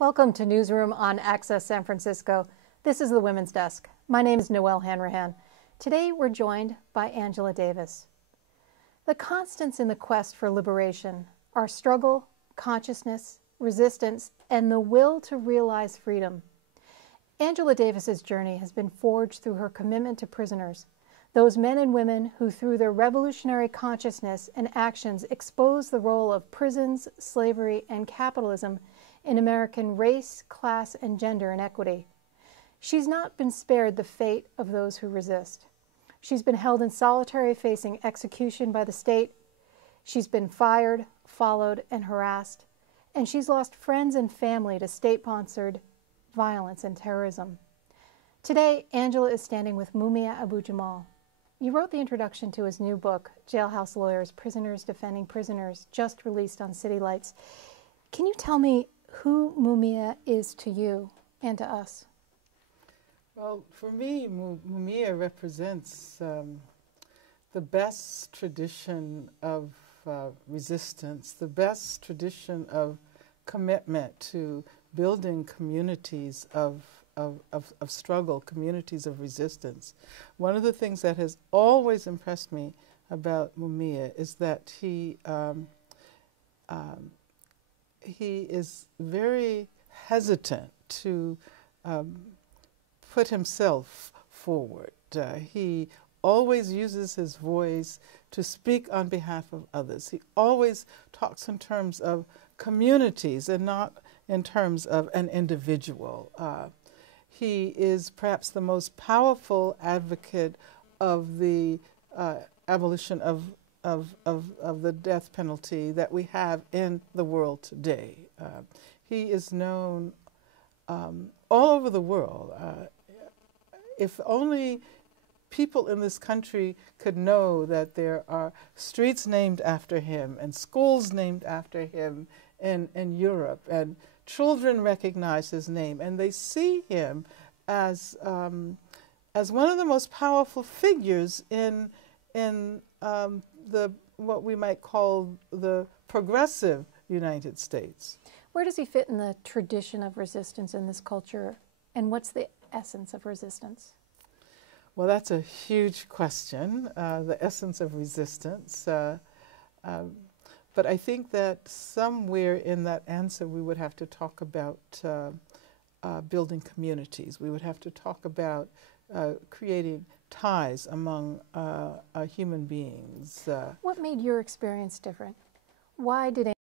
Welcome to Newsroom on Access San Francisco. This is the Women's Desk. My name is Noelle Hanrahan. Today we're joined by Angela Davis. The constants in the quest for liberation are struggle, consciousness, resistance, and the will to realize freedom. Angela Davis's journey has been forged through her commitment to prisoners, those men and women who through their revolutionary consciousness and actions expose the role of prisons, slavery, and capitalism in American race, class, and gender inequity. She's not been spared the fate of those who resist. She's been held in solitary facing execution by the state. She's been fired, followed, and harassed. And she's lost friends and family to state-sponsored violence and terrorism. Today, Angela is standing with Mumia Abu Jamal. You wrote the introduction to his new book, Jailhouse Lawyers, Prisoners Defending Prisoners, just released on City Lights. Can you tell me who Mumia is to you and to us? Well, for me, Mumia represents the best tradition of resistance, the best tradition of commitment to building communities of struggle, communities of resistance. One of the things that has always impressed me about Mumia is that he is very hesitant to put himself forward. He always uses his voice to speak on behalf of others. He always talks in terms of communities and not in terms of an individual. He is perhaps the most powerful advocate of the abolition of the death penalty that we have in the world today. He is known all over the world. If only people in this country could know that there are streets named after him and schools named after him in Europe, and children recognize his name, and they see him as one of the most powerful figures in what we might call the progressive United States. Where does he fit in the tradition of resistance in this culture, and what's the essence of resistance? Well, that's a huge question, the essence of resistance. But I think that somewhere in that answer we would have to talk about building communities. We would have to talk about creating ties among human beings. What made your experience different? Why did